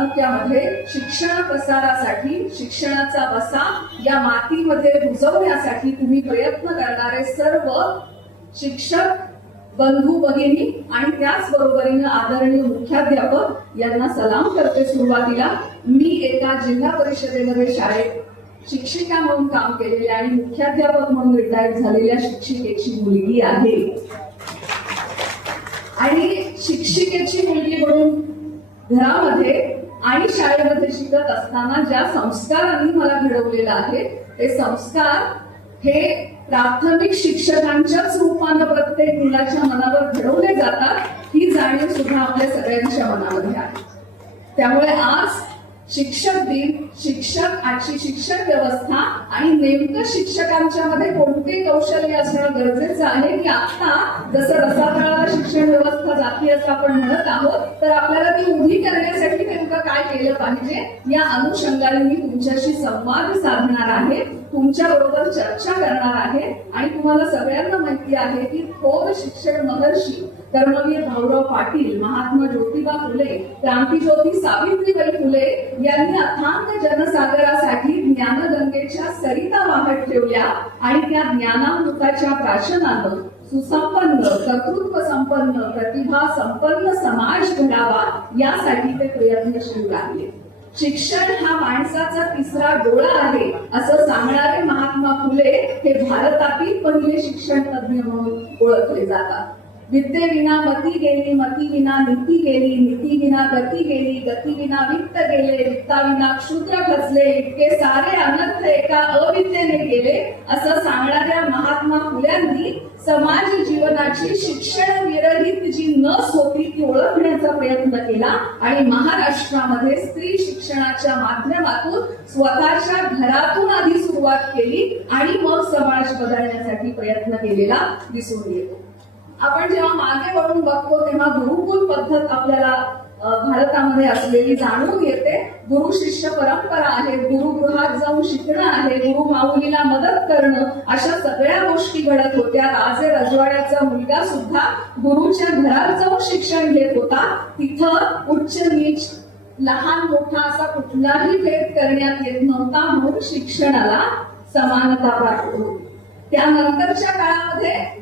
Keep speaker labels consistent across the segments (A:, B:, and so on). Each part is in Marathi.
A: तालुक्यामध्ये शिक्षण प्रसारासाठी शिक्षणाचा वसा या मातीमध्ये रुजवण्यासाठी तुम्ही प्रयत्न करणारे सर्व शिक्षक बंधू भगिनी आणि त्याचबरोबरीनं आदरणीय मुख्याध्यापक यांना सलाम करते सुरुवातीला. मी एका जिल्हा परिषदेमध्ये शाळेत शिक्षिका म्हणून काम केलेल्या आणि मुख्याध्यापक म्हणून रिटायर झालेल्या शिक्षिकेची मुलगी आहे. आणि शिक्षिकेची मुलगी म्हणून घरामध्ये आणि शाळेमध्ये शिकत असताना ज्या संस्कारांनी मला घडवलेलं आहे ते संस्कार हे प्राथमिक शिक्षकांच्याच रूपानं प्रत्येक मुलाच्या मनावर घडवले जातात ही जाणीव सुद्धा आपल्या सगळ्यांच्या मनामध्ये आहे. त्यामुळे आज शिक्षक दिन शिक्षक आजची शिक्षण व्यवस्था आणि नेमकं शिक्षकांच्या मध्ये कोणते कौशल्य असणं गरजेचं आहे की आता जसं रसातळाला शिक्षण व्यवस्था जाती असं आपण म्हणत आहोत तर आपल्याला ती उभी करण्यासाठी काय केलं पाहिजे. या अनुषंगाने मी तुमच्याशी संवाद साधणार आहे. तुमच्या बरोबर चर्चा करणार आहे. आणि तुम्हाला सगळ्यांना माहिती आहे की थोर शिक्षण महर्षी कर्मवीर भाऊराव पाटील महात्मा ज्योतिबा फुले क्रांतीज्योती सावित्रीबाई फुले यांनी अथांग जनसागरासाठी ज्ञानगंगेच्या सरिता वाहत ठेवल्या आणि त्या ज्ञानामृताच्या प्राशनानं सुसंपन्न कर्तृत्व संपन्न प्रतिभा संपन्न समाज घडावा यासाठी ते प्रयत्नशील राहिले. शिक्षण हा माणसाचा तिसरा डोळा आहे असं सांगणारे महात्मा फुले हे भारतातील पहिले शिक्षण तज्ञ म्हणून ओळखले जातात. विद्येविना मती गेली मती विना नीती गेली नीती विना गती गेली गती विना वित्त गेले वित्ताविना क्षुद्र खचले इतके सारे अनर्थ एका अविद्येने गेले असं सांगणाऱ्या महात्मा फुल्यांनी समाज जीवनाची शिक्षण विरहित जी नस होती ती ओळखण्याचा प्रयत्न केला आणि महाराष्ट्रामध्ये स्त्री शिक्षणाच्या माध्यमातून स्वतःच्या घरातून आधी सुरुवात केली आणि मग समाज बदलण्यासाठी प्रयत्न केलेला दिसून येतो. आपण जेव्हा मागे वळून बघतो तेव्हा गुरुकुल पद्धत आपल्याला भारतामध्ये असलेली जाणून येते. गुरु शिष्य परंपरा आहे गुरुगृहात जाऊन शिकणं आहे गुरु माऊलीला मदत करणं अशा सगळ्या गोष्टी घडत होत्या. राजे रजवाड्याचा मुलगा सुद्धा गुरुच्या घरात जाऊन शिक्षण घेत होता. तिथं उच्च नीच लहान मोठा असा कुठलाही भेद करण्यात येत नव्हता म्हणून शिक्षणाला समानता प्राप्त होती. त्यानंतरच्या काळामध्ये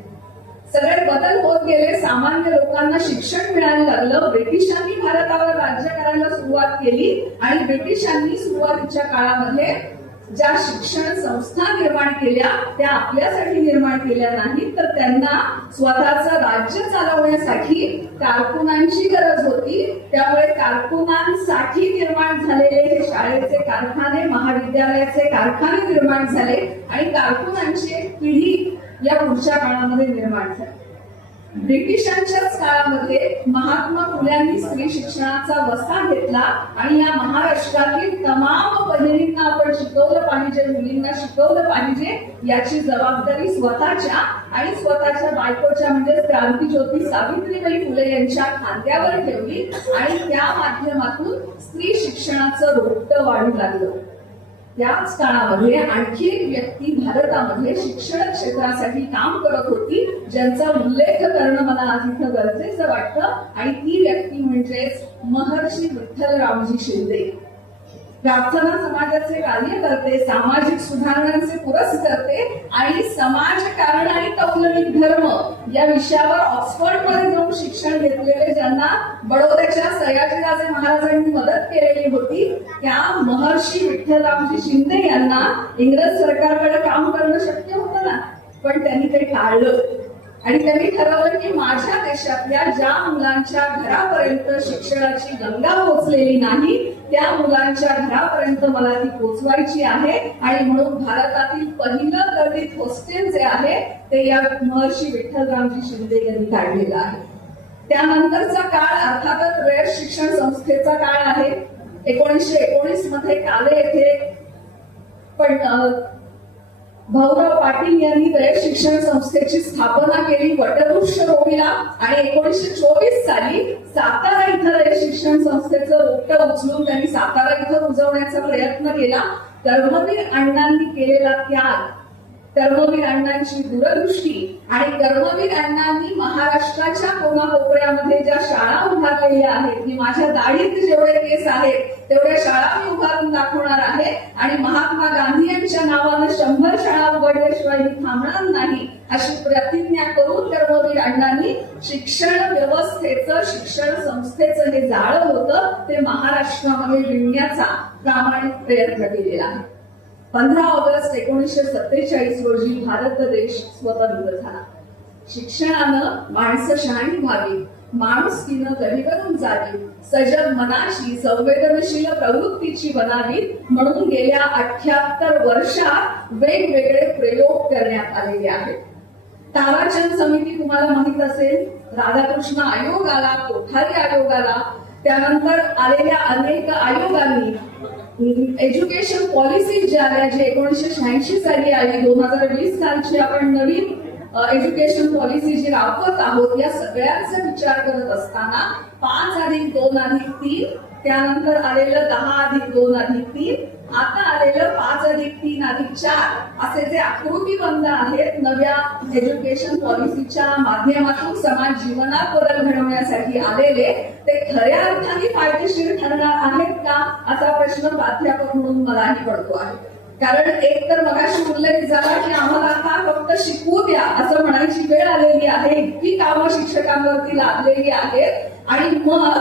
A: सगळे बदल होत गेले सामान्य लोकांना शिक्षण मिळायला लागलं. ब्रिटिशांनी भारतावर राज्य करायला सुरुवात केली आणि ब्रिटिशांनी सुरुवातीच्या काळामध्ये ज्या शिक्षण संस्था निर्माण केल्या त्या आपल्यासाठी निर्माण केल्या नाहीत तर त्यांना स्वतःचं राज्य चालवण्यासाठी कारकुनांची गरज होती. त्यामुळे कारकुनांसाठी निर्माण झालेले हे शाळेचे कारखाने महाविद्यालयाचे कारखाने निर्माण झाले आणि कारकुनांची एक पिढी या पुढच्या काळामध्ये निर्माण झाली. ब्रिटिशांच्याच काळामध्ये महात्मा फुल्यांनी स्त्री शिक्षणाचा वसा घेतला आणि या महाराष्ट्रातील तमाम बहिणींना आपण शिकवलं पाहिजे मुलींना शिकवलं पाहिजे याची जबाबदारी स्वतःच्या आणि स्वतःच्या बायकोच्या म्हणजे क्रांतीज्योती सावित्रीबाई फुले यांच्या खांद्यावर ठेवली आणि त्या माध्यमातून स्त्री शिक्षणाचं रोपटं वाढू लागलं. त्याच काळामध्ये आणखी एक व्यक्ती भारतामध्ये शिक्षण क्षेत्रासाठी काम करत होती ज्यांचा उल्लेख करणं मला आज गरजेचं वाटतं. आणि ती व्यक्ती म्हणजेच महर्षी विठ्ठलरामजी शिंदे. प्रार्थना समाजाचे कार्य करते सामाजिक सुधारणांचे पुरस्कर्ते आणि समाजकारण आणि कौलनिक धर्म या विषयावर ऑक्सफर्डमध्ये जाऊन शिक्षण घेतलेले ज्यांना बडोद्याच्या सयाजीराजे महाराजांनी मदत केलेली होती त्या महर्षी विठ्ठलरामजी शिंदे यांना इंग्रज सरकारकडे काम करणं शक्य होतं ना. पण त्यांनी ते टाळलं. आणि त्यांनी ठरवलं की माझ्या देशातल्या ज्या मुलांच्या घरापर्यंत शिक्षणाची गंगा पोचलेली नाही त्या मुलांच्या घरापर्यंत मला ती पोचवायची आहे. आणि म्हणून भारतातील पहिलं दलित हॉस्टेल जे आहे ते या महर्षी विठ्ठलरामजी शिंदे यांनी काढलेलं आहे. त्यानंतरचा काळ अर्थातच रयत शिक्षण संस्थेचा काळ आहे. एकोणीसशे एकोणीसमध्ये काले येथे पण भाऊराव पाटील यांनी रयत शिक्षण संस्थेची स्थापना केली. वटवृक्ष रोविला आणि एकोणीसशे चोवीस साली सातारा इथं रयत शिक्षण संस्थेचं रोपट उचलून त्यांनी सातारा इथं रुजवण्याचा प्रयत्न केला. कर्मवीर अण्णांनी केलेला त्याग कर्मवीर अण्णांची दूरदृष्टी आणि कर्मवीर अण्णांनी महाराष्ट्राच्या कोणाकोपऱ्यामध्ये ज्या शाळा उभारलेल्या आहेत मी माझ्या दाढीत जेवढे केस आहेत तेवढ्या शाळा मी उभारून दाखवणार आहे. आणि महात्मा गांधी यांच्या नावानं शंभर शाळा उघडल्याशिवाय मी थांबणार नाही अशी प्रतिज्ञा करून कर्मवीर अण्णांनी शिक्षण व्यवस्थेचं शिक्षण संस्थेचं हे जाळं होतं ते महाराष्ट्रामध्ये विणण्याचा प्रामाणिक प्रयत्न केलेला आहे. पंधरा ऑगस्ट एकोणीसशे सत्तेचाळीस रोजी भारत देश स्वतंत्र झाला. शिक्षणानं माणसं शहाणी व्हावी माणुसकीनं कधीकरून जावी सजग मनाशी संवेदनशील प्रवृत्तीची बनावी म्हणून गेल्या अठ्याहत्तर वर्षात वेगवेगळे प्रयोग करण्यात आलेले आहेत. ताराचंद समिती तुम्हाला माहीत असेल राधाकृष्ण आयोग आला कोठारी आयोग आला त्यानंतर आलेल्या अनेक आयोगांनी एज्युकेशन पॉलिसी ज्या आल्या जे एकोणीसशे शहाऐंशी साली आली दोन हजार वीस सालची आपण नवीन एज्युकेशन पॉलिसी जी राबवत आहोत या सगळ्यांचा विचार करत असताना पाच अधिक दोन अधिक तीन त्यानंतर आलेलं दहा अधिक दोन अधिक तीन आता आलेलं पाच अधिक तीन अधिक चार असे जे आकृतीबंध आहेत नव्या एज्युकेशन पॉलिसीच्या माध्यमातून समाज जीवनात बदल घडवण्यासाठी आलेले ते खऱ्या अर्थाने फायदेशीर ठरणार आहेत का? असा प्रश्न प्राध्यापक म्हणून मलाही पडतो आहे. कारण एक तर मगाशी उल्लेख झाला की आम्हाला आता फक्त शिकवू द्या असं म्हणायची वेळ आलेली आहे इतकी कामं शिक्षकांवरती लादलेली आहेत. आणि मग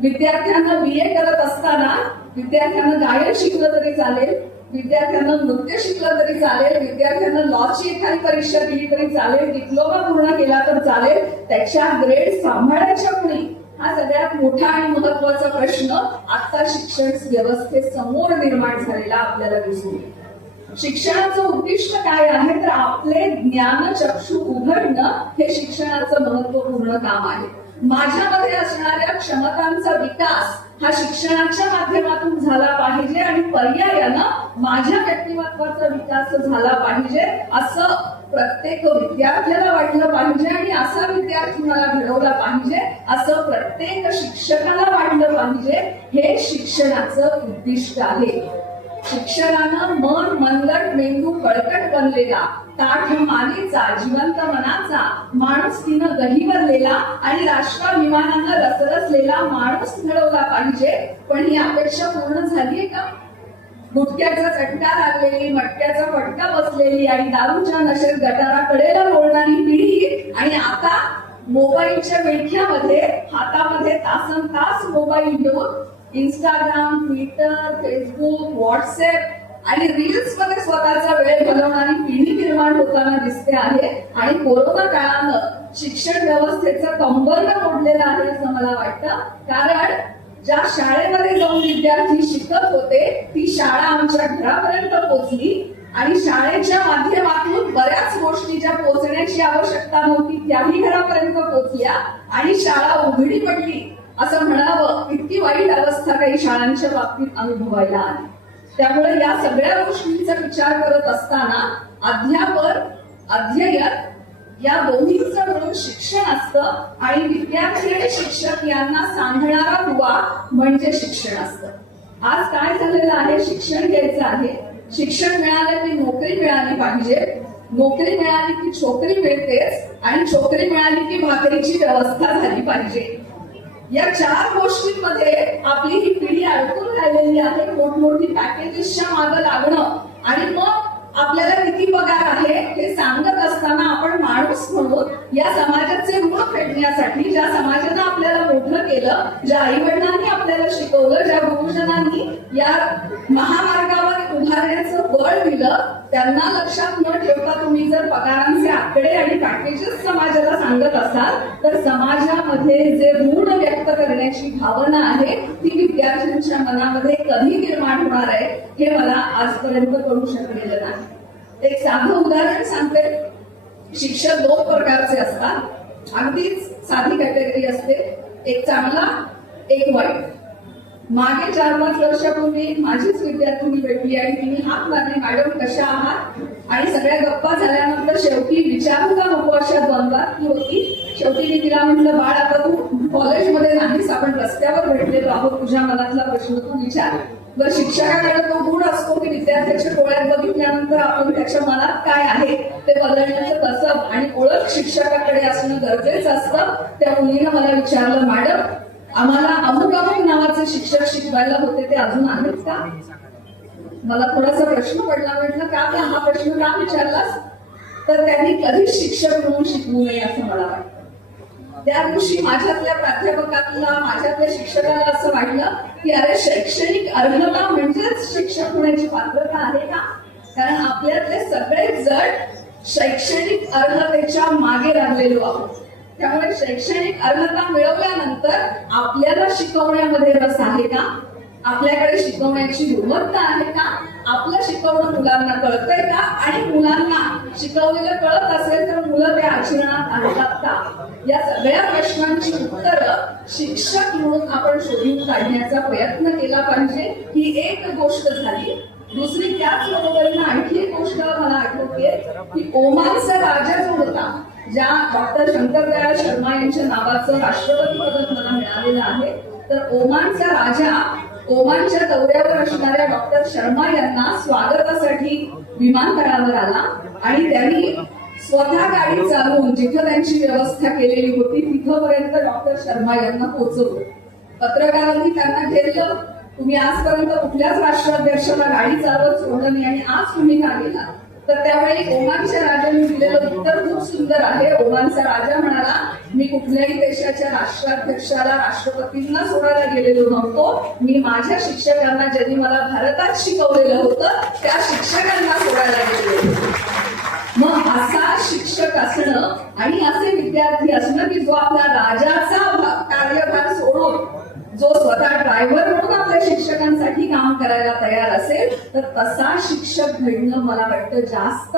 A: विद्यार्थ्यांना बी ए करत असताना विद्यार्थ्यांना गायन शिकलं तरी चालेल विद्यार्थ्यांना नृत्य शिकलं तरी चालेल विद्यार्थ्यांना लॉची एखादी परीक्षा दिली तरी चालेल डिप्लोमा पूर्ण केला तर चालेल त्याच्या ग्रेड सांभाळायच्या कुणी हा सगळ्यात मोठा आणि महत्त्वाचा प्रश्न आता शिक्षण व्यवस्थेसमोर निर्माण झालेला आपल्याला दिसून येतो शिक्षणाचं उद्दिष्ट काय आहे? तर आपले ज्ञानचक्षु उघडणं हे शिक्षणाचं महत्त्वपूर्ण काम आहे. माझ्यामध्ये असणाऱ्या क्षमतांचा विकास हा शिक्षणाच्या माध्यमातून झाला पाहिजे आणि पर्यायानं माझ्या व्यक्तिमत्वाचा विकास झाला पाहिजे असं प्रत्येक विद्यार्थ्याला वाटलं पाहिजे आणि असा विद्यार्थी मला घडवला पाहिजे असं प्रत्येक शिक्षकाला वाटलं पाहिजे. हे शिक्षणाचं उद्दिष्ट आहे. शिक्षणानं मन मनगट मेंदू कळकट बनलेला. ताठ मानेचा जिवंत मनाचा माणूस तिनं गहिवरलेला आणि राष्ट्राभिमानानं रसरसलेला माणूस घडवला पाहिजे. पण ही अपेक्षा पूर्ण झालीये का? गुटक्याचा चटका लागलेली मटक्याचा फटका बसलेली आणि दारूच्या नशेत गटाराकडे बोलणारी पिढी आणि आता मोबाईलच्या विळख्यामध्ये हातामध्ये तासन तास मोबाईल घेऊन इंस्टाग्राम ट्विटर फेसबुक व्हॉट्सअप आणि रील्समध्ये स्वतःचा वेळ घालवणारी पिढी निर्माण होताना दिसते आहे. आणि कोरोना काळानं शिक्षण व्यवस्थेचं कंबरनं मोडलेलं आहे असं मला वाटतं. कारण ज्या शाळेमध्ये जाऊन विद्यार्थी शिकत होते ती शाळा आमच्या घरापर्यंत पोहोचली. आणि शाळेच्या माध्यमातून बऱ्याच गोष्टी ज्या पोहोचण्याची आवश्यकता नव्हती त्याही घरापर्यंत पोहोचल्या. आणि शाळा उघडी पडली. असं म्हणावं इतकी वाईट अवस्था काही शाळांच्या बाबतीत अनुभवायला आली. त्यामुळे या सगळ्या गोष्टींचा विचार करत असताना अध्यापन अध्ययन या दोन्हीचं म्हणून शिक्षण असतं आणि विद्यार्थी आणि शिक्षक यांना सांगणारा दुवा म्हणजे शिक्षण असतं. आज काय झालेलं आहे? शिक्षण घ्यायचं आहे. शिक्षण मिळालं की नोकरी मिळाली पाहिजे. नोकरी मिळाली की छोकरी मिळतेच आणि छोकरी मिळाली की भाकरीची व्यवस्था झाली पाहिजे. या चार गोष्टींमध्ये आपली ही पिढी अडकून राहिलेली आहे. मोठमोठी पॅकेजेसच्या मागे लागणं. आणि मग आपल्याला किती पगार आहे हे सांगत असताना आपण माणूस म्हणून या समाजाचे ऋण फेडण्यासाठी ज्या समाजानं आपल्याला मोठं केलं ज्या आई वडिलांनी आपल्याला शिकवलं ज्या गुरुजनांनी या महामार्गावर उभारण्याचं बळ दिलं त्यांना लक्षात न ठेवता तुम्ही जर पगारांचे आकडे आणि पॅकेजेस समाजाला सांगत असाल तर समाजामध्ये जे ऋण व्यक्त करण्याची भावना आहे ती विद्यार्थ्यांच्या मनामध्ये कधी निर्माण होणार आहे हे मला आजपर्यंत कळू शकलेलं नाही. एक साधं उदाहरण सांगते. शिक्षक दोन प्रकारचे असतात. अगदीच साधी कॅटेगरी असते. एक चांगला एक वाईट. मागे चार पाच वर्षापूर्वी माझीच विद्यार्थिनी भेटली आणि तिने हात मारले मॅडम कशा आहात? आणि सगळ्या गप्पा झाल्यानंतर शेवटी विचारू का नको अशा द्वंद्वात? ती होती. शेवटी मी तिला म्हटलं बाळ आता तू कॉलेजमध्ये नाहीस आपण रस्त्यावर भेटलेलो आहोत. तुझ्या मनातला प्रश्न तू विचार. बरं शिक्षकाकडे तो गुण असतो की विद्यार्थ्याच्या डोळ्यात बघितल्यानंतर आपण त्याच्या मनात काय आहे ते बदलण्याचं कसब आणि ओळख शिक्षकाकडे असणं गरजेचं असतं. त्या मुलीनं मला विचारलं मॅडम आम्हाला अमुक अमुक नावाचे शिक्षक शिकवायला होते ते अजून आहेत का? मला थोडासा प्रश्न पडला म्हटलं का हा प्रश्न का विचारलास? तर त्यांनी कधीच शिक्षक म्हणून शिकवू नये असं मला वाटतं. त्या दिवशी माझ्यातल्या प्राध्यापकाला माझ्यातल्या शिक्षकाला असं वाटलं की अरे शैक्षणिक अर्हता म्हणजेच शिक्षक होण्याची पात्रता आहे का? कारण आपल्यातले सगळे जण शैक्षणिक अर्हतेच्या मागे लागलेलो आहोत. त्यामुळे शैक्षणिक अर्हता मिळवल्यानंतर आपल्याला शिकवण्यामध्ये रस आहे का? आपल्याकडे शिकवण्याची गुणवत्ता आहे का? आपलं शिकवणं मुलांना कळतंय का? आणि मुलांना शिकवलेलं कळत असेल तर मुलं त्या आचरणात आणतात का? या सगळ्या प्रश्नांची उत्तरं शिक्षक म्हणून आपण शोधून काढण्याचा प्रयत्न केला पाहिजे. ही एक गोष्ट झाली. दुसरी त्याच बरोबरीनं आणखी एक गोष्ट मला आठवते की ओमानचा राजा जो होता ज्या डॉक्टर शंकरदयाळ शर्मा यांच्या नावाचं राष्ट्रपती पदक मला मिळालेलं आहे तर ओमानचा राजा ओमानच्या दौऱ्यावर असणाऱ्या डॉक्टर शर्मा यांना स्वागतासाठी विमानतळावर आला आणि त्यांनी स्वतः गाडी चालवून जिथं त्यांची व्यवस्था केलेली होती तिथपर्यंत डॉक्टर शर्मा यांना पोहोचवलं. पत्रकारांनी त्यांना घेतलं तुम्ही आजपर्यंत कुठल्याच राष्ट्राध्यक्षाला गाडी चालवत सोडलं नाही आणि आज तुम्ही का गेला तर त्यावेळी ओमानच्या राजाने दिलेलं उत्तर खूप सुंदर आहे. ओमानचा राजा म्हणाला मी कुठल्याही देशाच्या राष्ट्राध्यक्षाला राष्ट्रपतींना सोडायला गेलेलो नव्हतो. मी माझ्या शिक्षकांना ज्यांनी मला भारतात शिकवलेलं होतं त्या शिक्षकांना सोडायला गेलेलो मग असा शिक्षक असणं आणि असे विद्यार्थी असणं की जो आपला राजाचा कार्यभार सोडून जो स्वतः ड्रायव्हर म्हणून आपल्या शिक्षकांसाठी काम करायला तयार असेल तर तसा शिक्षक घडणं मला वाटतं जास्त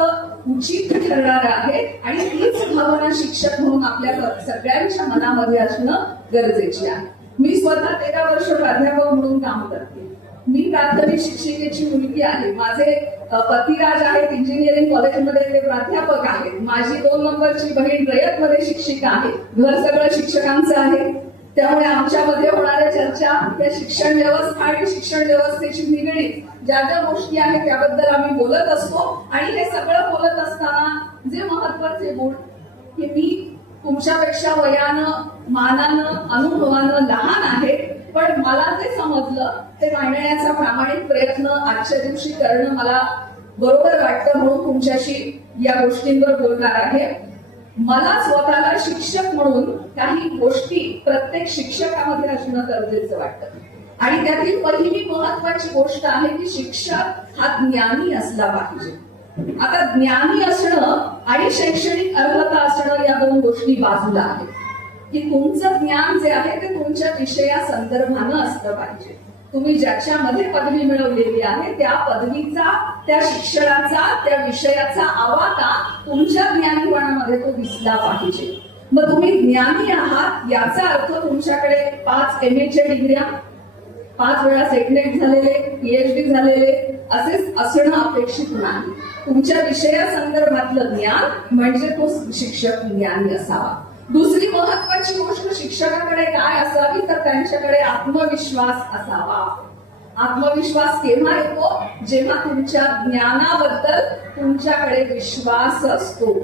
A: उचित ठरणार आहे. आणि तीच भावना शिक्षक म्हणून आपल्या सगळ्यांच्या मनामध्ये असणं गरजेची आहे. मी स्वतः तेरा वर्ष प्राध्यापक म्हणून काम करते. मी प्राथमिक शिक्षिकेची मुलगी आहे. माझे पतिराज आहेत इंजिनिअरिंग कॉलेजमध्ये ते प्राध्यापक आहेत. माझी दोन नंबरची बहीण रयतमध्ये शिक्षिका आहे. घर सगळं शिक्षकांचं आहे. त्यामुळे आमच्यामध्ये होणाऱ्या चर्चा या शिक्षण व्यवस्था आणि शिक्षण व्यवस्थेची निगडीत ज्या ज्या गोष्टी आहेत त्याबद्दल आम्ही बोलत असतो. आणि हे सगळं बोलत असताना जे महत्त्वाचे गुण हे मी तुमच्यापेक्षा वयानं मानानं अनुभवानं लहान आहे पण मला ते समजलं ते मांडण्याचा प्रामाणिक प्रयत्न आजच्या दिवशी करणं मला बरोबर वाटतं म्हणून तुमच्याशी या गोष्टींवर बोलणार आहे. मला स्वतःला शिक्षक म्हणून काही गोष्टी प्रत्येक शिक्षकामध्ये असणं गरजेचं वाटतं. आणि त्यातील पहिली महत्वाची गोष्ट आहे की शिक्षक हा ज्ञानी असला पाहिजे. आता ज्ञानी असणं आणि शैक्षणिक अर्हता असणं या दोन गोष्टी बाजूला आहेत. की तुमचं ज्ञान जे आहे ते तुमच्या विषया संदर्भानं असलं पाहिजे. तुम्ही ज्याच्यामध्ये पदवी मिळवलेली आहे त्या पदवीचा त्या शिक्षणाचा त्या विषयाचा आवाका तुमच्या ज्ञानीपणामध्ये तो दिसला पाहिजे. मग तुम्ही ज्ञानी आहात याचा अर्थ तुमच्याकडे पाच एम एच्या डिग्र्या पाच वेळा सेटनेट झालेले पीएचडी झालेले असेच असणं अपेक्षित नाही. तुमच्या विषयासंदर्भातलं ज्ञान म्हणजे तो शिक्षक ज्ञानी असावा. दुसरी महत्वाची गोष्ट शिक्षकाकडे काय असावी तर त्यांच्याकडे आत्मविश्वास असावा. आत्मविश्वास केव्हा येतो? जेव्हा तुमच्या ज्ञानाबद्दल तुमच्याकडे विश्वास असतो.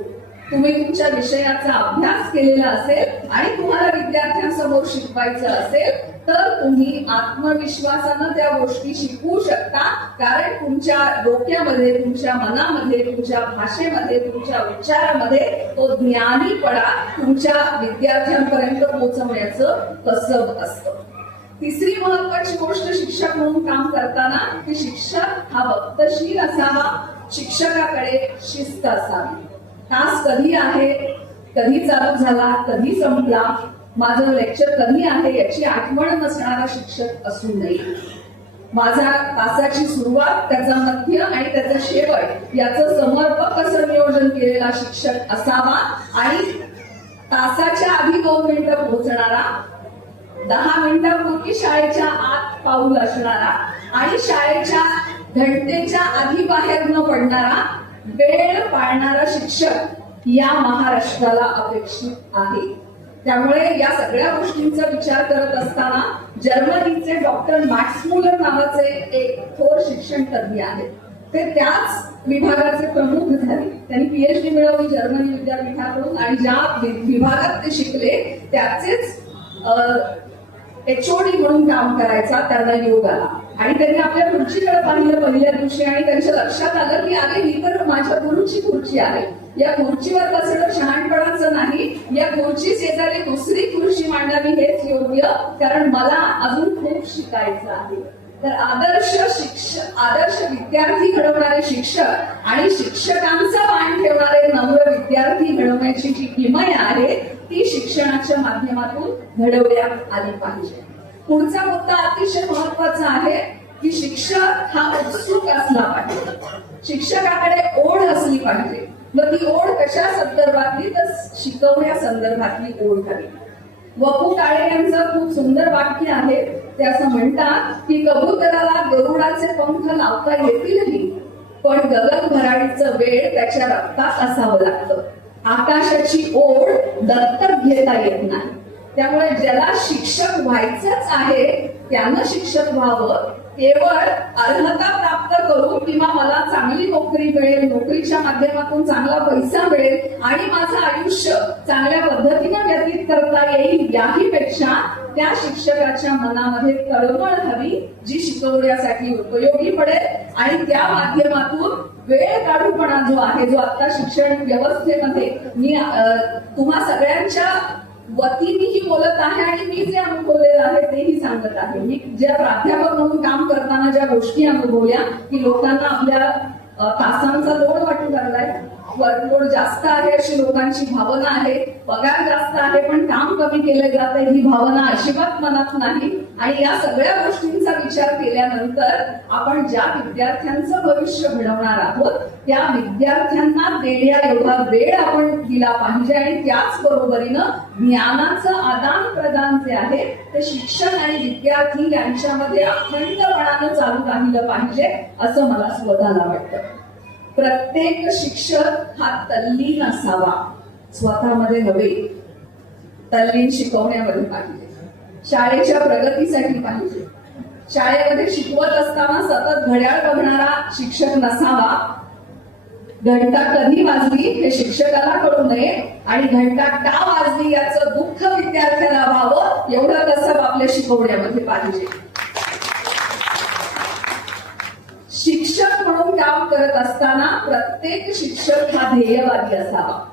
A: तुम्ही तुमच्या विषयाचा अभ्यास केलेला असेल आणि तुम्हाला विद्यार्थ्यांसमोर शिकवायचं असेल तर तुम्ही आत्मविश्वासानं त्या गोष्टी शिकवू शकता. कारण तुमच्या डोक्यामध्ये तुमच्या मनामध्ये तुमच्या भाषेमध्ये तुमच्या विचारामध्ये तो ज्ञानीपणा तुमच्या विद्यार्थ्यांपर्यंत पोहोचवण्याचं कसब असतं. तिसरी महत्वाची गोष्ट शिक्षक म्हणून काम करताना की शिक्षक हा वक्तशीर असावा शिक्षकाकडे शिस्त असावी. तास कधी आहे कधी चालू झाला कधी संपला माझं लेक्चर कधी आहे याची आठवण नसणारा शिक्षक असू नये माझा तासाची सुरुवात त्याचा मध्य आणि त्याचा शेवट याचं समर्पक असं नियोजन केलेला शिक्षक असावा आणि तासाच्या आधी दोन मिनिटं पोहोचणारा दहा मिनिटांपूर्वी शाळेच्या आत पाऊल असणारा आणि शाळेच्या घंटेच्या आधी बाहेर न पडणारा वेळ पाळणारा शिक्षक या महाराष्ट्राला अपेक्षित आहे. त्यामुळे या सगळ्या गोष्टींचा विचार करत असताना जर्मनीचे डॉक्टर मॅक्समुलर नावाचे एक थोर शिक्षण तज्ञ आहेत. ते त्याच विभागाचे प्रमुख झाले. त्यांनी पीएचडी मिळवली जर्मनी विद्यापीठाकडून आणि ज्या विभागात ते शिकले त्याचेच एचओडी म्हणून काम करायचा त्यांना योग आला. आणि त्यांनी आपल्या खुर्चीकडे पाहिलं पहिल्या दिवशी आणि त्यांच्या लक्षात आलं की अरे ही तर माझ्या गुरुची खुर्ची आहे. या खुर्चीवर बसणं शहाणपणाचं नाही. या खुर्ची शेजारी दुसरी खुर्ची मांडावी हेच योग्य कारण मला अजून खूप शिकायचं आहे. तर आदर्श शिक्षक आदर्श विद्यार्थी घडवणारे शिक्षक आणि शिक्षकांचा मान ठेवणारे नम्र विद्यार्थी घडवण्याची जी किमय आहे ती शिक्षणाच्या माध्यमातून घडवल्या आली पाहिजे. पुढचा मुद्दा अतिशय महत्त्वाचा आहे की शिक्षक हा उत्सुक असला पाहिजे. शिक्षकाकडे ओढ असली पाहिजे. मग ती ओढ कशा संदर्भातली? तर शिकवण्या संदर्भातली ओढ हवी. वपू काळे यांचं खूप सुंदर वाक्य आहे. ते असं म्हणतात की कबूतराला गरुडाचे पंख लावता येतीलही पण गगन भराडीचं वेळ त्याच्या रक्तात असावं लागतं. आकाशाची ओढ दत्तक घेता येत नाही त्यामुळे ज्याला शिक्षक व्हायचंच आहे त्यानं शिक्षक व्हावं. केवळ अर्हता प्राप्त करून किंवा मला चांगली नोकरी मिळेल नोकरीच्या माध्यमातून चांगला पैसा मिळेल आणि माझं आयुष्य चांगल्या पद्धतीने व्यतीत करता येईल याही पेक्षा त्या शिक्षकाच्या मनामध्ये तळमळ हवी जी शिकवण्यासाठी उपयोगी पडेल आणि त्या माध्यमातून वेळ काढूपणा जो आहे जो आता शिक्षण व्यवस्थेमध्ये मी तुम्हा सगळ्यांच्या वतीनेही बोलत आहे आणि मी जे अनुभवलेलं आहे तेही सांगत आहे. मी ज्या प्राध्यापक म्हणून काम करताना ज्या गोष्टी अनुभवल्या की लोकांना आपल्या तासांचा लोड वाटू लागलाय. वर्कलोड जास्त आहे अशी लोकांची भावना आहे पगार जास्त आहे पण काम कमी केलं जात आहे ही भावना अजिबात मनात नाही. आणि या सगळ्या गोष्टींचा विचार केल्यानंतर आपण ज्या विद्यार्थ्यांचं भविष्य घडवणार आहोत त्या विद्यार्थ्यांना देण्या एवढा वेळ आपण दिला पाहिजे आणि त्याच बरोबरीनं ज्ञानाचं आदान प्रदान जे आहे ते शिक्षण आणि विद्यार्थी यांच्यामध्ये अखंडपणानं चालू राहिलं पाहिजे असं मला स्वतःला वाटतं. प्रत्येक शिक्षक हा तल्लीन असावा. स्वतःमध्ये नव्हे तल्लीन शिकवण्यामध्ये पाहिजे. शाळेच्या प्रगतीसाठी पाहिजे. शाळेमध्ये शिकवत असताना सतत घड्याळ बघणारा शिक्षक नसावा. घंटा कधी वाजली हे शिक्षकाला कळू नये आणि घंटा का वाजली याचं दुःख विद्यार्थ्याला व्हावं एवढं कसं आपल्या शिकवण्यामध्ये पाहिजे. शिक्षक म्हणून काम करत असताना प्रत्येक शिक्षक हा ध्येयवादी असावा.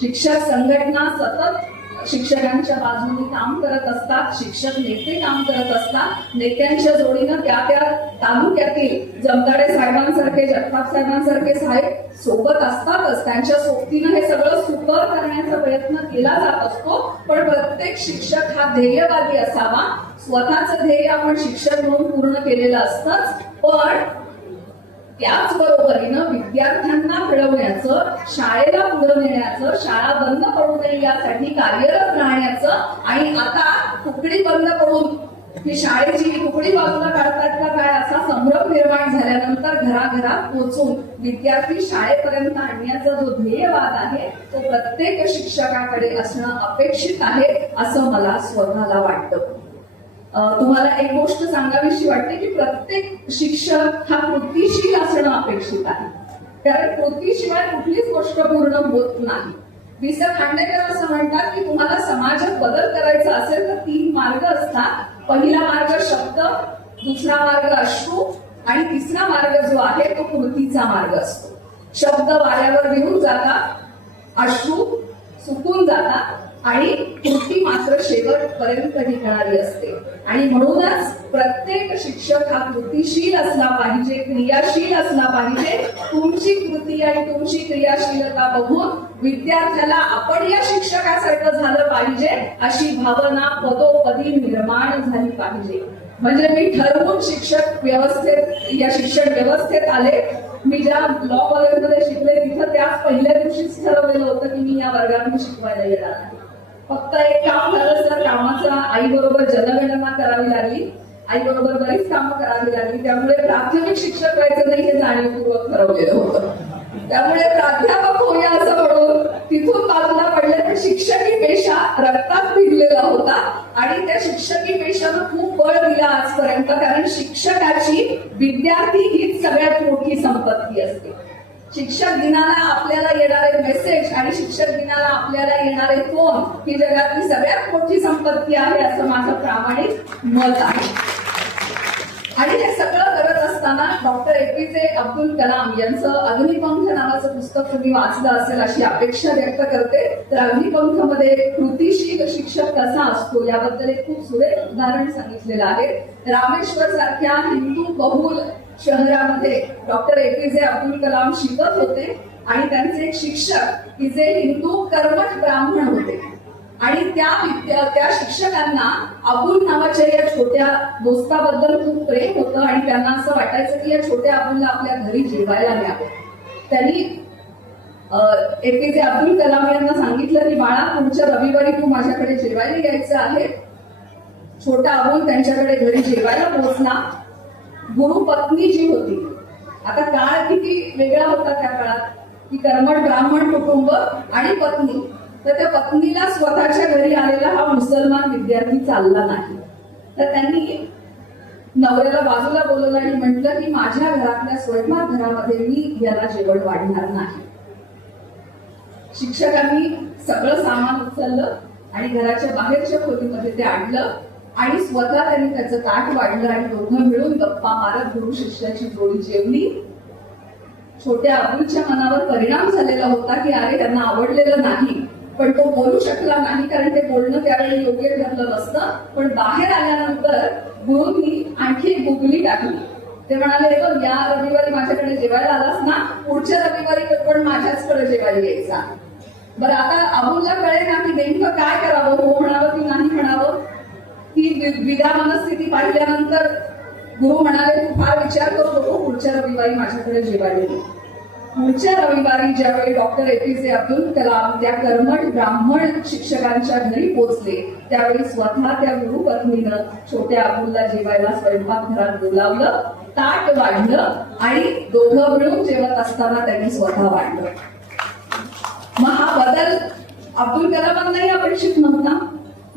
A: शिक्षक संघटना सतत शिक्षकांच्या बाजूने काम करत असतात शिक्षक नेते काम करत असतात नेत्यांच्या जोडीनं त्या त्या तालुक्यातील जमदाडे साहेबांसारखे जगताप साहेबांसारखे साहेब सोबत असतातच. त्यांच्या सोबतीनं हे सगळं सुकर करण्याचा प्रयत्न केला जात असतो. पण प्रत्येक शिक्षक हा ध्येयवादी असावा. स्वतःचं ध्येय आपण शिक्षक म्हणून पूर्ण केलेलं असतंच. पण त्याचबरोबरीनं विद्यार्थ्यांना घडवण्याचं शाळेला पुढे नेण्याचं शाळा बंद पडू नये यासाठी कार्यरत राहण्याचं आणि आता तुकडी बंद करून ही शाळेची तुकडी बाजूला काढतात का काय असा संभ्रम निर्माण झाल्यानंतर घराघरात पोहोचून विद्यार्थी शाळेपर्यंत आणण्याचा जो ध्येयवाद आहे तो प्रत्येक शिक्षकाकडे असणं अपेक्षित आहे असं मला स्वतःला वाटतं. तुम्हाला एक गोष्ट सांगावीशी वाटते की प्रत्येक शिक्षक हा कृतीशील असणं अपेक्षित आहे. कारण कृतीशिवाय कुठलीच गोष्ट पूर्ण होत नाही. वि स खांडेकर असं म्हणतात की तुम्हाला समाजात बदल करायचा असेल तर तीन मार्ग असतात. पहिला मार्ग शब्द दुसरा मार्ग अश्रू आणि तिसरा मार्ग जो आहे तो कृतीचा मार्ग असतो. शब्द वाऱ्यावर घेऊन जातात अश्रू सुकून जातात आणि कृती मात्र शेवटपर्यंत टिकणारी असते. आणि म्हणूनच प्रत्येक शिक्षक हा कृतीशील असला पाहिजे क्रियाशील असला पाहिजे. तुमची कृती आणि तुमची क्रियाशीलता बघून विद्यार्थ्याला आपण या शिक्षकासारखं झालं पाहिजे अशी भावना पदोपदी निर्माण झाली पाहिजे. म्हणजे मी ठरवून शिक्षक व्यवस्थेत या शिक्षण व्यवस्थेत आले. मी ज्या लॉ कॉलेजमध्ये शिकले तिथं त्याच पहिल्या दिवशीच ठरवलेलं होतं की मी या वर्गात शिकवायला येणार आहे. फक्त एक काम झालं सर कामाचा आई बरोबर जनगणना करावी लागली. आई बरोबर बरीच कामं करावी लागली. त्यामुळे प्राथमिक शिक्षक व्हायचं नाही हे जाणीवपूर्वक ठरवलेलं होतं. त्यामुळे प्राध्यापक होऊया असं म्हणून तिथून बाजूला पडले तर शिक्षकी पेशा रक्तात भिडलेला होता आणि त्या शिक्षकी पेशानं खूप बळ दिला आजपर्यंत. कारण शिक्षकाची विद्यार्थी हीच सगळ्यात मोठी संपत्ती असते. शिक्षक दिनाला आपल्याला येणारे मेसेज आणि शिक्षक दिनाला आपल्याला येणारे फोन ही जगातली सगळ्यात मोठी संपत्ती आहे असं माझं प्रामाणिक मत आहे. आणि हे सगळं करत असताना डॉक्टर ए पी जे अब्दुल कलाम यांचं अग्निपंख नावाचं पुस्तक तुम्ही वाचलं असेल अशी अपेक्षा व्यक्त करते. तर अग्निपंखमध्ये कृतीशील शिक्षक कसा असतो याबद्दल एक खूप सुरेख उदाहरण सांगितलेलं आहे. रामेश्वर सारख्या हिंदू बहुल शहरामध्ये डॉक्टर एपीजे अब्दुल कलाम शिकत होते आणि त्यांचे एक शिक्षक की जे हिंदू कर्मठ ब्राह्मण होते. आणि त्या त्या शिक्षकांना अबुल नावाच्या या छोट्या दोस्ताबद्दल खूप प्रेम होतं आणि त्यांना असं वाटायचं की या छोट्या अबुलला आपल्या घरी जेवायला न्यावं. त्यांनी एपीजे अब्दुल कलाम यांना सांगितलं की बाळा पुढच्या रविवारी तू माझ्याकडे जेवायला यायचं आहे. छोटा अबुल त्यांच्याकडे घरी जेवायला पोहोचला. गुरु पत्नी जी होती आता काळ किती वेगळा होता त्या काळात? की कर्मठ ब्राह्मण कुटुंब आणि पत्नी. तर त्या पत्नीला स्वतःच्या घरी आलेला हा मुसलमान विद्यार्थी चालला नाही. तर त्यांनी नवऱ्याला बाजूला बोलवलं आणि म्हटलं की माझ्या घरातल्या स्वयंपाक घरामध्ये मी याला जेवण वाढणार नाही. शिक्षकांनी सगळं सामान उचललं आणि घराच्या बाहेरच्या खोलीमध्ये ते आणलं. आणि स्वतः त्यांनी त्याचं ताट वाढलं आणि दोघं मिळून गप्पा मारत गुरु शिष्याची जोडी जेवली. छोट्या अबुलच्या मनावर परिणाम झालेला होता की अरे त्यांना आवडलेलं नाही. पण तो बोलू शकला नाही कारण ते बोलणं त्यावेळी योग्य ठरलं नसतं. पण बाहेर आल्यानंतर गुरुंनी आणखी एक गुगली टाकली. ते म्हणाले बघ या रविवारी माझ्याकडे जेवायला आलास ना? पुढच्या रविवारी पण माझ्याचकडे जेवायला यायचा. बरं आता अबूलला कळे ना की नेमकं काय करावं? हो म्हणावं की नाही म्हणावं? ती विदा मनस्थिती पाहिल्यानंतर गुरु म्हणाले तू फार विचार करू नको हो, पुढच्या रविवारी माझ्याकडे जेवायला पुढच्या रविवारी ज्यावेळी डॉक्टर ए पी जे अब्दुल कलाम त्या कर्मठ ब्राह्मण शिक्षकांच्या घरी पोहोचले त्यावेळी स्वतः त्या गुरु पत्नीनं छोट्या अब्दुलला जेवायला स्वयंपाकघरात बोलावलं ताट वाढलं आणि दोघं मिळून जेवत असताना त्यांनी स्वतः वाढलं. मग हा बदल अब्दुल कलामांनाही अपेक्षित ना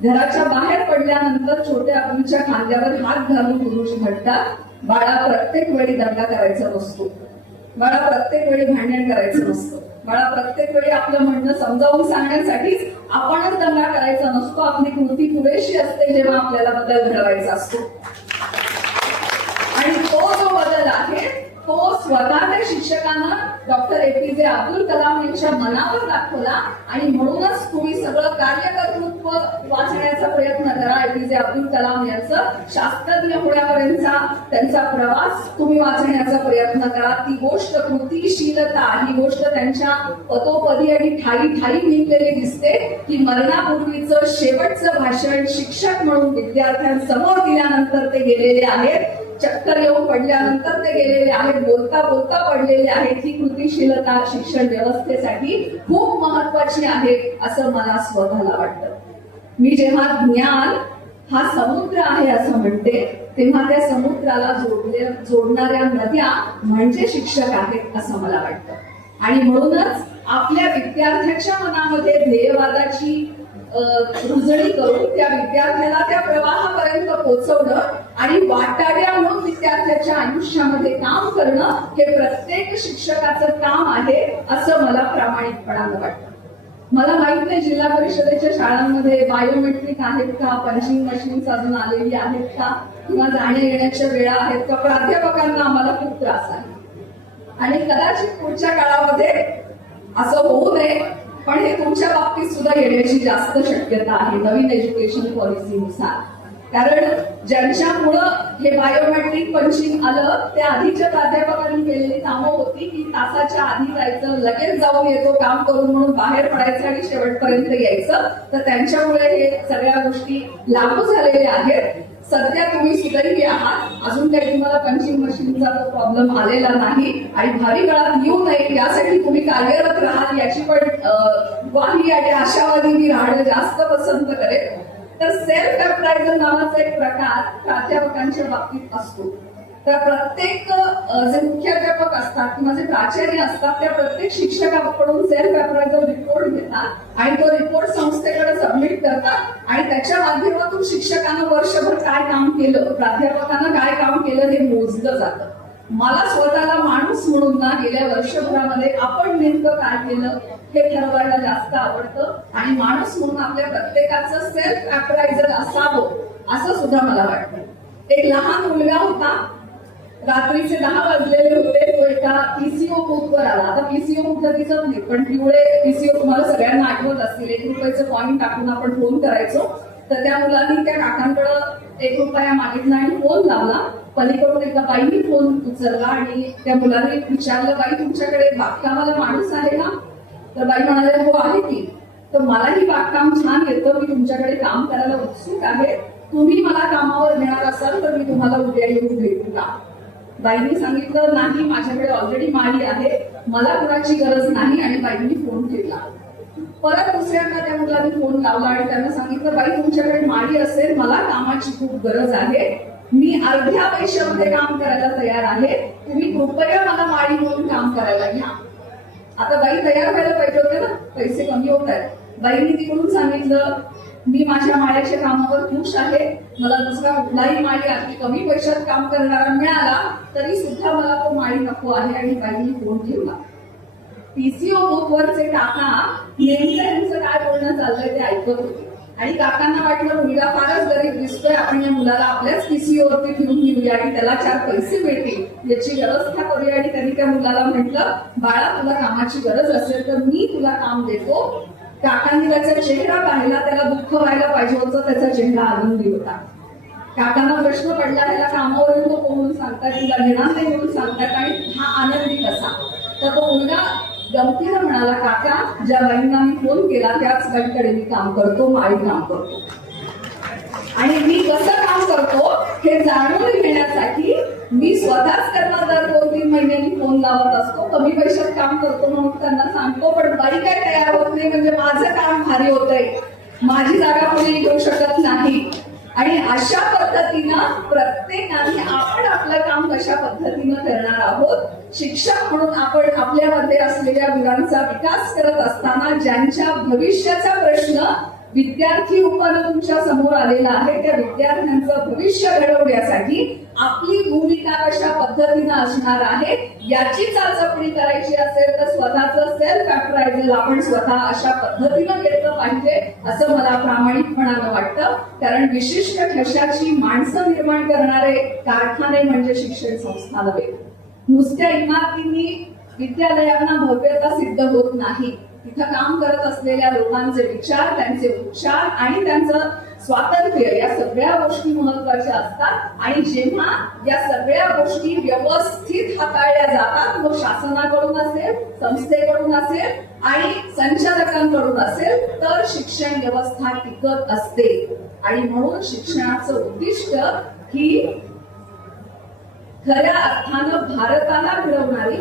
A: घराच्या बाहेर पडल्यानंतर छोट्या अब्दुलच्या खांद्यावर हात घालून पुरुष म्हणतात बाळा प्रत्येक वेळी दंगा करायचा नसतो. बाळा प्रत्येक वेळी भांडण करायचं नसतं. बाळा प्रत्येक वेळी आपलं म्हणणं समजावून सांगण्यासाठीच आपणच दंगा करायचा नसतो. आपली कृती पुरेशी असते जेव्हा आपल्याला बदल घडवायचा असतो आणि तो जो बदल आहे तो स्वतः त्या शिक्षकांना डॉक्टर एपीजे अब्दुल कलाम यांच्या मनावर दाखवला आणि म्हणूनच तुम्ही सगळं कार्यकर्तृत्व वाचण्याचा प्रयत्न करा एपीजे अब्दुल कलाम यांचं शास्त्रज्ञ होण्यापर्यंतचा त्यांचा प्रवास तुम्ही वाचण्याचा प्रयत्न करा. ती गोष्ट कृतीशीलता ही गोष्ट त्यांच्या पतोपदी आणि ठाई ठाई लिहिलेली दिसते की मरणापूर्वीचं शेवटचं भाषण शिक्षक म्हणून विद्यार्थ्यांसमोर दिल्यानंतर ते गेलेले आहेत. चक्कर येऊन पडल्यानंतर ते गेलेले आहेत बोलता बोलता पडलेले आहेत. ही कृतीशीलता शिक्षण व्यवस्थेसाठी खूप महत्वाची आहे असं मला स्वतःला वाटतं. मी जेव्हा ज्ञान हा समुद्र आहे असं म्हणते तेव्हा त्या समुद्राला जोडले जोडणाऱ्या नद्या म्हणजे शिक्षक आहेत असं मला वाटतं. आणि म्हणूनच आपल्या विद्यार्थ्यांच्या मनामध्ये ध्येयवादाची रुजणी करून त्या विद्यार्थ्याला त्या प्रवाहापर्यंत पोहोचवणं आणि वाटाड्या म्हणून विद्यार्थ्याच्या आयुष्यामध्ये काम करणं हे प्रत्येक शिक्षकाचं काम आहे असं मला प्रामाणिकपणानं वाटतं. मला माहीत नाही जिल्हा परिषदेच्या शाळांमध्ये बायोमेट्रिक आहेत का पंचिंग मशीन्स अजून आलेली आहेत का किंवा जाण्या येण्याच्या वेळा आहेत का प्राध्यापकांना आम्हाला खूप त्रास आहे. आणि कदाचित पुढच्या काळामध्ये असं होऊ नये पण हे तुमच्या बाबतीत सुद्धा येण्याची जास्त शक्यता आहे नवीन एज्युकेशन पॉलिसीनुसार कारण ज्यांच्यामुळं हे बायोमेट्रिक पंचिंग आलं त्या आधीच्या प्राध्यापकांनी केलेली कामं होती की तासाच्या आधी जायचं लगेच जाऊन येतो काम करून म्हणून बाहेर पडायचं आणि शेवटपर्यंत यायचं. तर त्यांच्यामुळे हे सगळ्या गोष्टी लागू झालेल्या आहेत. सध्या तुम्ही सुदैवी आहात. अजून काही तुम्हाला पंचिंग मशीनचा तो प्रॉब्लेम आलेला नाही आणि भावी काळात येऊ नये यासाठी तुम्ही कार्यरत राहाल याची पण ग्वाही आणि आशावादी मी राहणं जास्त पसंत करेल तर सेल्फ अप्रायझल नावाचा एक प्रकार प्राध्यापकांच्या बाबतीत असतो. तर प्रत्येक जे मुख्याध्यापक असतात किंवा जे प्राचार्य असतात त्या प्रत्येक शिक्षकाकडून सेल्फ अप्रायझल रिपोर्ट घेतात आणि तो रिपोर्ट संस्थेकडे सबमिट करतात आणि त्याच्या माध्यमातून शिक्षकानं वर्षभर काय काम केलं प्राध्यापकानं काय काम केलं हे मोजलं जातं. मला स्वतःला माणूस म्हणून ना गेल्या वर्षभरामध्ये आपण नेमकं काय केलं हे ठरवायला जास्त आवडतं. आणि माणूस म्हणून आपल्या प्रत्येकाचं सेल्फ अप्रायझल असावं असं सुद्धा मला वाटतं. एक लहान मुलगा होता रात्रीचे दहा वाजलेले होते तो एका पीसीओ वर आला. आता पीसीओ कुठलं दिसत नाही पण पिवळे पीसीओ तुम्हाला सगळ्यांना आठवत असतील. एक रुपयाचं पॉईंट टाकून आपण फोन करायचो. तर त्या मुलांनी त्या काकांकडं एक रुपया मागितला आणि फोन लावला. पलीकडून एका बाईने फोन उचलला आणि त्या मुलाने विचारलं बाई तुमच्याकडे बागकामाला माणूस आहे ना तर बाई म्हणाले हो आहे की. तर मलाही बागकाम छान येतं. मी तुमच्याकडे काम करायला उत्सुक आहे. तुम्ही मला कामावर घेणार असाल तर मी तुम्हाला उद्या येऊन भेटू का? बाईंनी सांगितलं नाही माझ्याकडे ऑलरेडी माळी आहे. मला कुणाची गरज नाही. आणि बाईंनी फोन केला. परत दुसऱ्यांदा त्या मुलांनी फोन लावला आणि त्यांना सांगितलं बाई तुमच्याकडे माळी असेल मला कामाची खूप गरज आहे. मी अर्ध्या पैशामध्ये काम करायला तयार आहे. तुम्ही कृपया मला माळी म्हणून काम करायला घ्या. आता बाई तयार व्हायला पाहिजे होते ना पैसे कमी होत आहेत. बाईंनी तिकडून सांगितलं मी माझ्या माळ्याच्या कामावर खुश आहे. मला दुसरा कुठलाही माळी अगदी कमी पैशात काम करणारा मिळाला तरी सुद्धा मला तो माळी नको आहे आणि बाईंनी फोन ठेवला? पीसीओ बुक वरचे काका नेमकं काय बोलणं चाललंय ते ऐकत होते. आणि काकांना वाटलं मुलगा फारच गरीब दिसतोय आपण या मुलाला आपल्याच पीसीओ वरती ठेवून घेऊया आणि त्याला चार पैसे मिळतील. याची व्यवस्था करूया आणि त्यांनी त्या मुलाला म्हटलं बाळा तुला कामाची गरज असेल तर मी तुला काम देतो. काकांनी त्याचा चेहरा पाहिला त्याला दुःख व्हायला पाहिजे होतं त्याचा चेहरा आनंदी होता. काकांना प्रश्न पडला त्याला कामावरून तो पोहून सांगतात तुला घेणार नाही म्हणून सांगतात आणि हा आनंदी कसा? तर तो मुलगा गमतीला म्हणाला काका ज्या बाईंना मी फोन केला त्याच बाईकडे मी काम करतो माळी काम करतो. आणि मी कसं काम करतो हे जाणून घेण्यासाठी मी स्वतःच त्यांना दर दोन तीन महिन्यांनी फोन लावत असतो. कमी पैशात काम करतो म्हणून त्यांना सांगतो पण बाई काय तयार होत नाही म्हणजे माझं काम भारी होतंय. माझी जागा कोणी घेऊ शकत नाही. आणि अशा पद्धतीनं प्रत्येकाने आपण आपलं काम कशा पद्धतीनं करणार आहोत शिक्षक म्हणून आपण आपल्यामध्ये असलेल्या मुलांचा विकास करत असताना ज्यांच्या भविष्याचा प्रश्न विद्यार्थी रूपानं तुमच्यासमोर आलेला आहे. त्या विद्यार्थ्यांचं भविष्य घडवण्यासाठी आपली भूमिका कशा पद्धतीनं असणार आहे याची चाचपणी करायची असेल तर स्वतःच सेल्फ अप्रायझल आपण स्वतः अशा पद्धतीनं घेतलं पाहिजे असं मला प्रामाणिकपणानं वाटतं. कारण विशिष्ट ठशाची माणसं निर्माण करणारे कारखाने म्हणजे शिक्षण संस्था नव्हे नुसत्या इमारतींनी विद्यालयांना भव्यता सिद्ध होत नाही. तिथं काम करत असलेल्या लोकांचे विचार त्यांचे उपचार आणि त्यांचं स्वातंत्र्य या सगळ्या गोष्टी महत्त्वाच्या असतात. आणि जेव्हा या सगळ्या गोष्टी व्यवस्थित हाताळल्या जातात मग शासनाकडून असेल संस्थेकडून असेल आणि संचालकांकडून असेल तर शिक्षण व्यवस्था टिकत असते. आणि म्हणून शिक्षणाचं उद्दिष्ट ही खऱ्या अर्थानं भारताला घडवणारी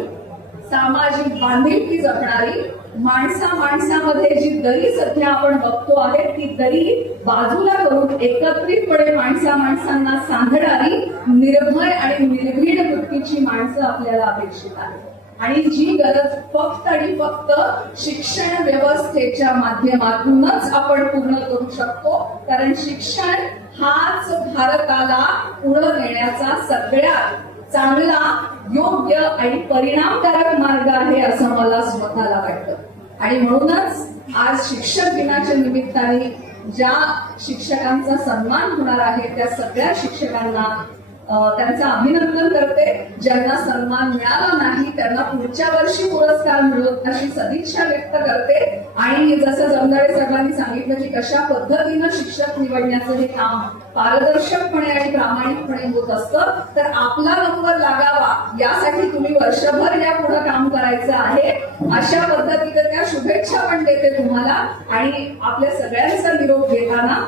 A: सामाजिक बांधिलकी जपणारी माणसा माणसामध्ये जी दरी सध्या आपण बघतो आहे ती दरी बाजूला करून एकत्रितपणे माणसा माणसांना सांधणारी निर्भय आणि निर्भीड वृत्तीची माणसं आपल्याला अपेक्षित आहे आणि जी गरज फक्त आणि फक्त शिक्षण व्यवस्थेच्या माध्यमातूनच आपण पूर्ण करू शकतो कारण शिक्षण हाच भारताला पुढे नेण्याचा सगळ्यात चांगला योग्य आणि परिणामकारक मार्ग आहे असं मला स्वतःला वाटतं. आणि म्हणूनच आज शिक्षक दिनाच्या निमित्ताने ज्या शिक्षकांचा सन्मान होणार आहे त्या सगळ्या शिक्षकांना त्यांचं अभिनंदन करते. ज्यांना सन्मान मिळाला नाही त्यांना पुढच्या वर्षी पुरस्कार मिळत अशी सदिच्छा व्यक्त करते. आणि जसं जमदाडे साहेबांनी सांगितलं की कशा पद्धतीनं शिक्षक निवडण्याचं हे काम पारदर्शकपणे आणि प्रामाणिकपणे होत असतं तर आपला नंबर लागावा. यासाठी तुम्ही वर्षभर या पुढे काम करायचं आहे. अशा पद्धतीनं त्या शुभेच्छा पण देते तुम्हाला. आणि आपल्या सगळ्यांचा निरोप घेताना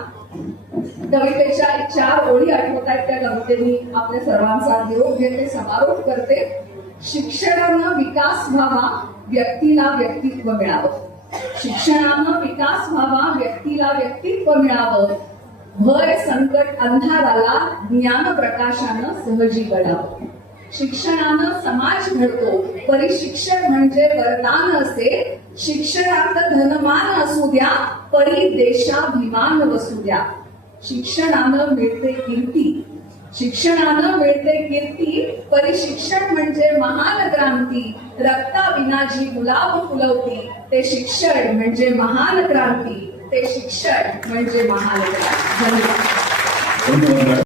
A: कवितेच्या चार ओळी आठवत आहेत त्या कवितेनी आपल्या सर्वांचा निरोप घेते समारोप करते. शिक्षणानं विकास व्हावा व्यक्तीला व्यक्तित्व मिळावं. शिक्षणानं विकास व्हावा व्यक्तीला व्यक्तित्व मिळावं. भय संकट अंधाराला ज्ञान प्रकाशानं सहजी गडावं. शिक्षणानं समाज घडतो परिशिक्षण म्हणजे वरदान असे. शिक्षणात धनमान असू द्या परी देशाभिमान वसू द्या. शिक्षणानं मिळते कीर्ती. शिक्षणानं मिळते कीर्ती परिशिक्षण म्हणजे महान क्रांती. रक्ता जी गुलाब फुलवती ते शिक्षण म्हणजे महान क्रांती. ते शिक्षण म्हणजे महान क्रांती.
B: धन्यवाद.